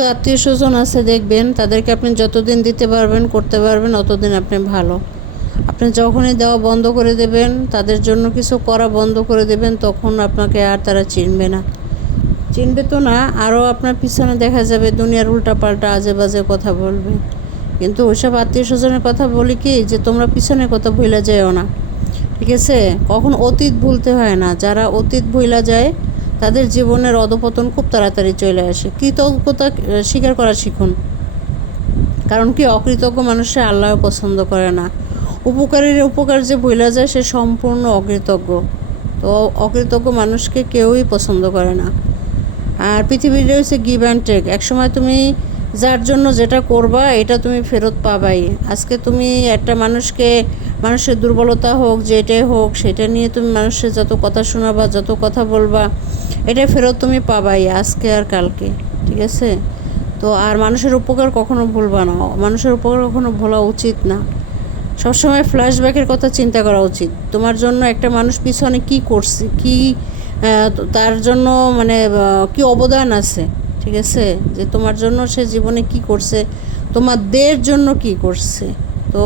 কিছু আত্মীয় স্বজন আছে দেখবেন, তাদেরকে আপনি যতদিন দিতে পারবেন করতে পারবেন অতদিন আপনি ভালো। আপনি যখনই দেওয়া বন্ধ করে দেবেন, তাদের জন্য কিছু করা বন্ধ করে দেবেন, তখন আপনাকে আর তারা চিনবে না। চিনবে তো না, আরও আপনার পিছনে দেখা যাবে দুনিয়ার উল্টাপাল্টা আজে বাজে কথা বলবে। কিন্তু ওইসব আত্মীয় স্বজনের কথা বলি কি, যে তোমরা পিছনের কথা ভুলে যাও না, ঠিক আছে? কখন অতীত ভুলতে হয় না। যারা অতীত ভুলা যায় তাদের জীবনের অধপতন খুব তাড়াতাড়ি চলে আসে। কৃতজ্ঞতা স্বীকার করা শিখুন। কারণ কি, অকৃতজ্ঞ মানুষে আল্লাহ পছন্দ করে না। উপকারীর উপকার যে ভুলা যায় সে সম্পূর্ণ অকৃতজ্ঞ। তো অকৃতজ্ঞ মানুষকে কেউই পছন্দ করে না। আর পৃথিবীটা হচ্ছে গিভ অ্যান্ড টেক। একসময় তুমি যার জন্য যেটা করবা এটা তুমি ফেরত পাবাই। আজকে তুমি একটা মানুষের দুর্বলতা হোক, যেটাই হোক, সেটা নিয়ে তুমি মানুষের যত কথা শোনাবা, যত কথা বলবা, এটা ফেরত তুমি পাবাই আজকে আর কালকে, ঠিক আছে? তো আর মানুষের উপকার কখনো ভুলবা না। মানুষের উপকার কখনো ভোলা উচিত না। সবসময় ফ্ল্যাশব্যাকের কথা চিন্তা করা উচিত। তোমার জন্য একটা মানুষ পিছনে কি করছে, কি তার জন্য মানে কি অবদান আছে, ঠিক আছে? যে তোমার জন্য সে জীবনে কি করছে, তোমাদের জন্য কি করছে। তো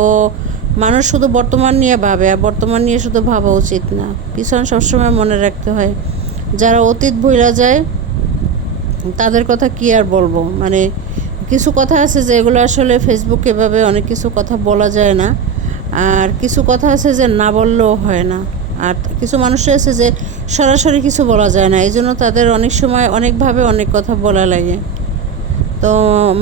মানুষ শুধু বর্তমান নিয়ে ভাবে, আর বর্তমান নিয়ে শুধু ভাবা উচিত না। পিছনে সবসময় মনে রাখতে হয়। যারা অতীত ভুলা যায় তাদের কথা কি আর বলবো। মানে কিছু কথা আছে যে এগুলো আসলে ফেসবুকে এভাবে অনেক কিছু কথা বলা যায় না। আর কিছু কথা আছে যে না বললেও হয় না। আর কিছু মানুষ আছে যে সরাসরি কিছু বলা যায় না, এই জন্য তাদের অনেক সময় অনেকভাবে অনেক কথা বলা লাগে। তো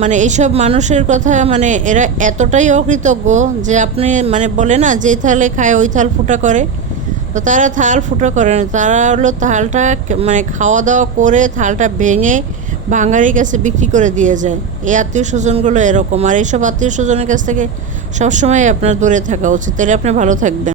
মানে এইসব মানুষের কথা, মানে এরা এতটাই অকৃতজ্ঞ যে আপনি মানে বলে না, যে থালে খায় ওই থাল ফুটা করে। তো তারা থাল ফুটা করে না, তারা হলো থালটা মানে খাওয়া দাওয়া করে থালটা ভেঙে ভাঙারির কাছে বিক্রি করে দিয়ে যায়। এই আত্মীয় স্বজনগুলো এরকম। আর এইসব আত্মীয় স্বজনের কাছ থেকে সবসময় আপনার দূরে থাকা উচিত, তাহলে আপনি ভালো থাকবেন।